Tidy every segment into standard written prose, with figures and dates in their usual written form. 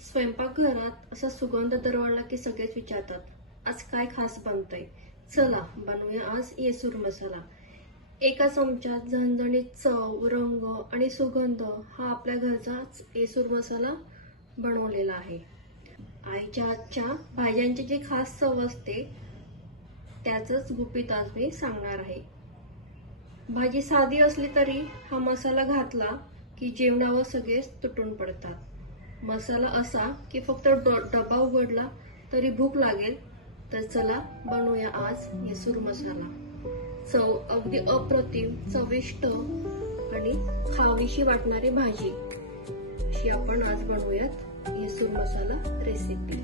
स्वयंपाकघरात असा सुगंध दरवळला की सगळेच विचारतात आज काय खास बनतंय. चला बनवूया आज येसूर मसाला. एका चमच्यात झणझणीत चव, रंग आणि सुगंध हा आपल्या घरचाच येसूर मसाला बनवलेला आहे. आईच्या हातच्या भाज्यांची जी खास चव असते त्याचंच गुपित आज मी सांगणार आहे. भाजी साधी असली तरी हा मसाला घातला की जेवणावर सगळेच तुटून पडतात. मसाला असा की फक्त डबा उघडला तरी भूक लागेल. तर चला बनवूया आज येसूर मसाला. चव अगदी अप्रतिम, चविष्ट आणि खावीशी वाटणारी भाजी अशी आपण आज बनवूयात येसूर मसाला रेसिपी.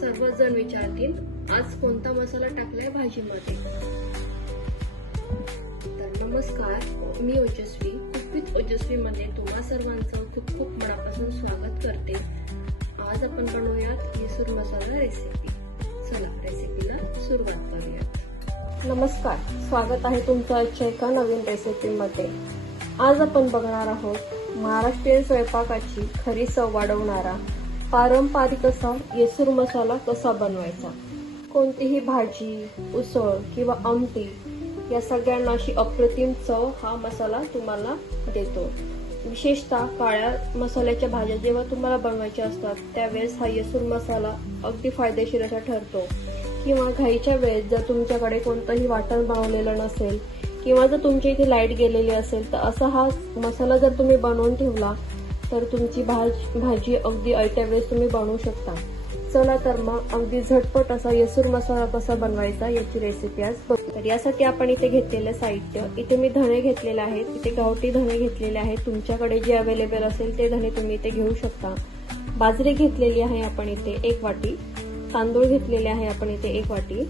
सर्वजण विचारतील आज कोणता मसाला टाकलाय भाजीमध्ये. तर नमस्कार, मी ओजस्वी, कुक ओजस्वी मध्ये तुम्हा सर्वांचं खूप खूप मनापासून स्वागत करते. आज आपण बनवूयात येसूर मसाला रेसिपी. चला रेसिपीला सुरुवात करूयात. नमस्कार, स्वागत आहे तुमचं आजच्या एका नवीन रेसिपीमध्ये. आज आपण बघणार आहोत महाराष्ट्रीयन स्वयंपाकाची खरी चव वाढवणारा पारंपरिक असा येसूर मसाला कसा बनवायचा. कोणतीही भाजी, उसळ किंवा आमटी या सगळ्यांना अशी अप्रतिम चव हा मसाला तुम्हाला देतो. विशेषतः काळ्या मसाल्याच्या भाज्या जेव्हा तुम्हाला बनवायच्या असतात त्यावेळेस हा येसूर मसाला अगदी फायदेशीर असा ठरतो. किंवा घाईच्या वेळेस जर तुमच्याकडे कोणतंही वाटण बनवलेलं नसेल किंवा जर तुमच्या इथे लाईट गेलेली असेल तर असा हा मसाला जर तुम्ही बनवून ठेवला तर तुमची भाजी अगदी आयत्या वेळेस तुम्ही बनवू शकता. चला तर मग अगदी झटपट असा येसूर मसाला कसा बनवायचा याची रेसिपी आज बघू. तर यासाठी आपण इथे घेतलेलं साहित्य, इथे मी धणे घेतलेले आहेत, इथे गावठी धणे घेतलेले आहेत. तुमच्याकडे जे अवेलेबल असेल ते धणे तुम्ही इथे घेऊ शकता. बाजरी घेतलेली आहे आपण इथे 1 वाटी, तांदूळ घेतलेले आहे आपण इथे 1 वाटी,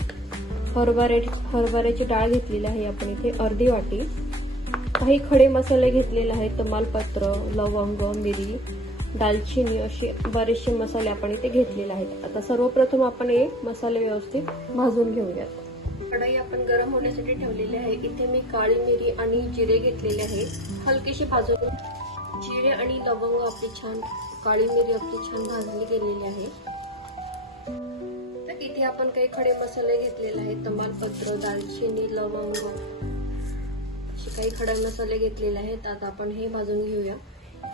हरभऱ्याची डाळ घेतलेली आहे आपण इथे अर्धी वाटी. काही खडे मसाले घेतलेले आहेत, तमालपत्र, लवंग, मिरी, दालचिनी असे बरेचसे मसाले आपण इथे घेतलेले आहेत. आता सर्वप्रथम आपण हे मसाले व्यवस्थित भाजून घेऊयात. कढई आपण गरम होण्यासाठी ठेवलेली आहे. इथे मी काळी मिरी आणि जिरे घेतलेले आहेत. हलकेसे भाजून जिरे आणि लवंग आपली छान, काळी मिरी आपली छान भाजली गेलेली आहे. तर इथे आपण काही खडे मसाले घेतलेले आहेत, तमालपत्र, दालचिनी, लवंग असे काही खडे मसाले घेतलेले आहेत. आता आपण हे भाजून घेऊया.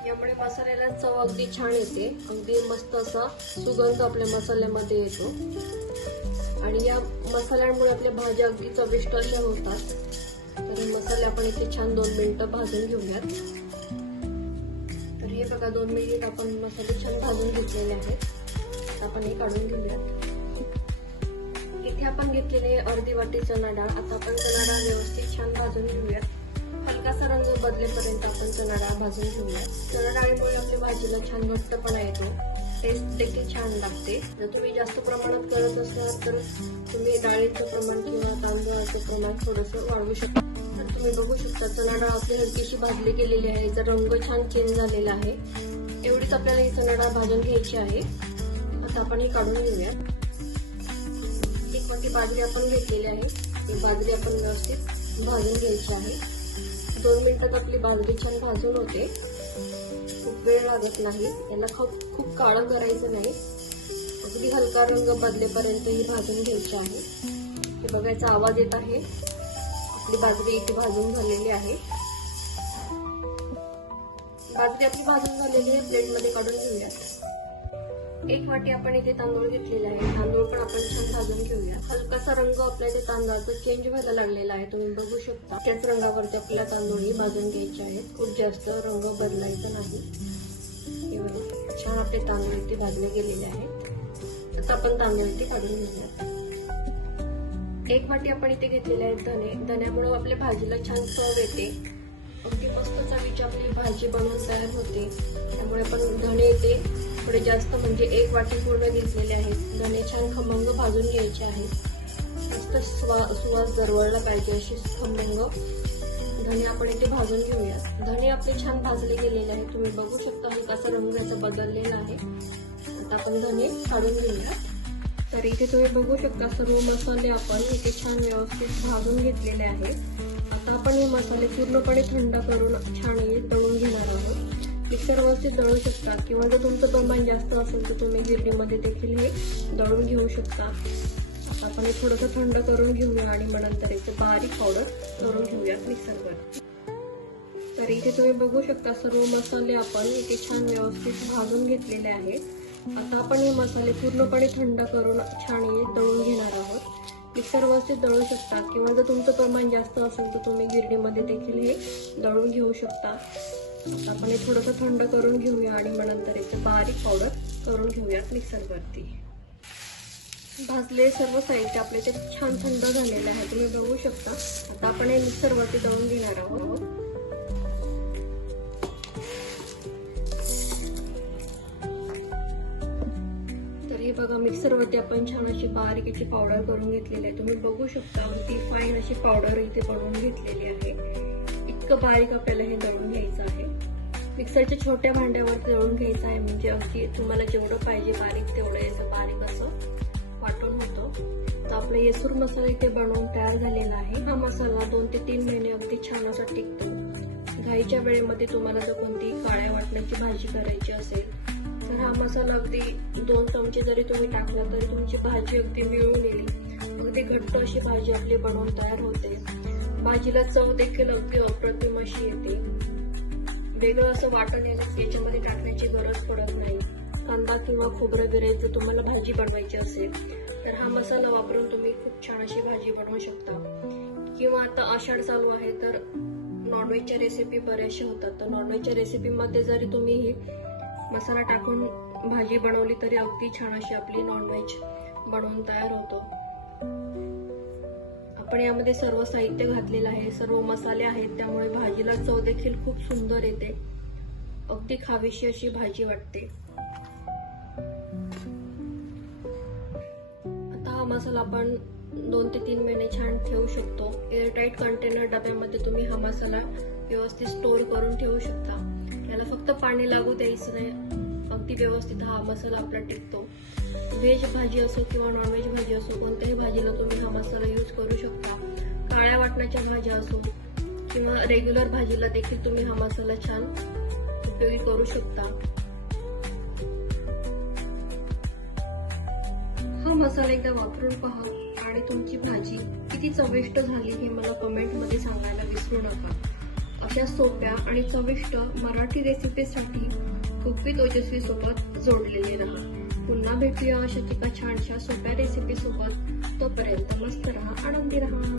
यामुळे मसाल्याला चव अगदी छान येते, अगदी मस्त असा सुगंध आपल्या मसाल्यामध्ये येतो आणि या मसाल्यांमुळे आपल्या भाज्या अगदी चविष्ट अशा होतात. तर हे मसाले आपण इथे छान 2 मिनिटं भाजून घेऊयात. तर हे बघा 2 मिनिट आपण मसाले छान भाजून घेतलेले आहेत. आपण हे काढून घेऊयात. इथे आपण घेतलेले अर्धी वाटी चणा डाळ. आता आपण चणा डाळ व्यवस्थित छान भाजून घेऊयात. हलकासा रंग बदलेपर्यंत आपण चणा डाळ भाजून घेऊया. चणा डाळीमुळे आपल्या भाजीला छान घट्टपणा येतो, टेस्ट देखील छान लागते. जर तुम्ही जास्त प्रमाणात करत असाल तर तुम्ही डाळीचं प्रमाण किंवा तांदूळाचं प्रमाण थोडंसं वाढवू शकता. तर तुम्ही बघू शकता चणा डाळ आपली हलकीशी भाजली गेलेली आहे. जर रंग छान चेंज झालेला आहे. एवढीच आपल्याला ही चणा डाळ भाजून घ्यायची आहे. आता आपण ही काढून घेऊया. 1 वाटी बाजरी आपण घेतलेली आहे. ही बाजरी आपण व्यवस्थित भाजून घ्यायची आहे. 2 मिनिटात आपली बाजरी छान भाजून होते. खूप वेळ लागत नाही. याला खूप काळं करायचं नाही, अगदी हलका रंग बदलेपर्यंत ही भाजून घ्यायची आहे. हे बघायचा आवाज येत आहे. आपली बाजरी इथे भाजून झालेली आहे. बाजरी आपली भाजून झालेली आहे. प्लेटमध्ये काढून घेऊया. 1 वाटी आपण इथे तांदूळ घेतलेले आहे. तांदूळ पण आपण छान भाजून घेऊया. हलकासा रंग आपल्या इथे तांदळाचा चेंज व्हायला लागलेला आहे, तुम्ही बघू शकता. त्याच रंगावरती आपल्याला तांदूळही भाजून घ्यायचे आहेत. खूप जास्त रंग बदलायचा नाही. छान आपले तांदूळ इथे भाजले गेलेले आहेत. आता आपण तांदूळ इथे काढून घेऊया. 1 वाटी आपण इथे घेतलेले आहेत धणे. धण्यामुळे आपल्या भाजीला छान चव येते, अगदी मस्त चवीची आपली भाजी बनवून तयार होते. त्यामुळे आपण धणे इथे थोडे जास्त म्हणजे 1 वाटी पूर्ण घेतलेले आहेत. धणे छान खमंग भाजून घ्यायचे आहेत. मस्त सुवास दरवळला पाहिजे अशी खमंग धणे आपण इथे भाजून घेऊया. धणे आपले छान भाजले गेलेले आहेत. तुम्ही बघू शकता हलकासा रंग याचा बदललेला आहे. आता आपण धणे काढून घेऊया. तर इथे तुम्ही बघू शकता सर्व मसाले आपण इथे छान व्यवस्थित भाजून घेतलेले आहेत. आता आपण हे मसाले पूर्णपणे थंड करून छान दळून घेणार आहोत. मिक्सर व्यवस्थित दळू शकता किंवा जर तुमचं प्रमाण जास्त असेल तर तुम्ही गिरणीमध्ये देखील हे दळून घेऊ शकता. आता आपण हे थोडंसं थंड करून घेऊया आणि मग नंतर याचं बारीक पावडर करून घेऊयात मिक्सरवर. तर इथे तुम्ही बघू शकता सर्व मसाले आपण इथे छान व्यवस्थित भाजून घेतलेले आहेत. आता आपण हे मसाले पूर्णपणे थंड करून छान हे दळून घेणार आहोत. मिक्सर व्यवस्थित दळू शकता किंवा जर तुमचं प्रमाण जास्त असेल तर तुम्ही गिरणीमध्ये देखील हे दळून घेऊ शकता. आता आपण हे थोडंसं थंड करून घेऊया आणि मग नंतर याचं बारीक पावडर करून घेऊयात मिक्सरवरती. भाजले सर्व साहित्य आपले ते छान थंड झालेले आहे, तुम्ही बघू शकता. आता आपण हे मिक्सरवरती दळून घेणार आहोत. तर हे बघा मिक्सरवरती आपण छान अशी बारीक याची पावडर करून घेतलेली आहे, तुम्ही बघू शकता. अगदी फाईन अशी पावडर इथे बनवून घेतलेली आहे. इतकं बारीक आपल्याला हे दळून घ्यायचं आहे. मिक्सरच्या छोट्या भांड्यावर दळून घ्यायचं आहे, म्हणजे अगदी तुम्हाला जेवढं पाहिजे बारीक तेवढं याचं बारीक असं वाटून होतं. तर आपला येसूर मसाला इथे बनवून तयार झालेला आहे. हा मसाला 2 ते 3 महिने अगदी छान असा टिकतो. घाईच्या वेळेमध्ये तुम्हाला जर कोणती काळ्या वाटण्याची भाजी करायची असेल तर हा मसाला अगदी 2 चमचे जरी तुम्ही टाकला तरी तुमची भाजी अगदी मिळून येईल. अगदी घट्ट अशी भाजी आपली बनवून तयार होते. भाजीला चव देखील अगदी अप्रतिम अशी येते. वेगळं असं वाटण याच्यामध्ये टाकण्याची गरज पडत नाही. कांदा किंवा खोबरं बिरे जर तुम्हाला भाजी बनवायची असेल तर हा मसाला वापरून तुम्ही खूप छान अशी भाजी बनवू शकता. किंवा आता आषाढ चालू आहे तर नॉनव्हेजच्या रेसिपी बऱ्याचशा होतात. तर नॉनव्हेजच्या रेसिपीमध्ये जरी तुम्ही ही मसाला टाकून भाजी बनवली तरी अगदी छान अशी आपली नॉनव्हेज बनवून तयार होतो. आपण यामध्ये सर्व साहित्य घातलेलं आहे, सर्व मसाले आहेत, त्यामुळे भाजीला चव देखील खूप सुंदर येते. अगदी खावीशी अशी भाजी वाटते. आता हा मसाला आपण 2 ते 3 महिने छान ठेवू शकतो. एअरटाईट कंटेनर डब्यामध्ये तुम्ही हा मसाला व्यवस्थित स्टोअर करून ठेवू शकता. याला फक्त पाणी लागू द्यायचं नाही, अगदी व्यवस्थित हा मसाला आपला टिकतो. व्हेज भाजी असो किंवा नॉनव्हेज भाजी असो, कोणत्याही भाजीला तुम्ही हा मसाला यूज करू शकता. काळ्या वाटणाच्या भाज्या असो किंवा रेग्युलर भाजीला देखील तुम्ही हा मसाला छान उपयोगी करू शकता. हा मसाला एकदा वापरून पहा आणि तुमची भाजी किती चविष्ट झाली हे मला कमेंटमध्ये सांगायला विसरू नका. अशा सोप्या आणि चविष्ट मराठी रेसिपीसाठी कुक विथ ओजस्वी सोबत जोडलेले राहा. पुन्हा भेटूया अशाच एका छानशा सोप्या रेसिपी सोबत. तोपर्यंत मस्त राहा, आनंदी राहा.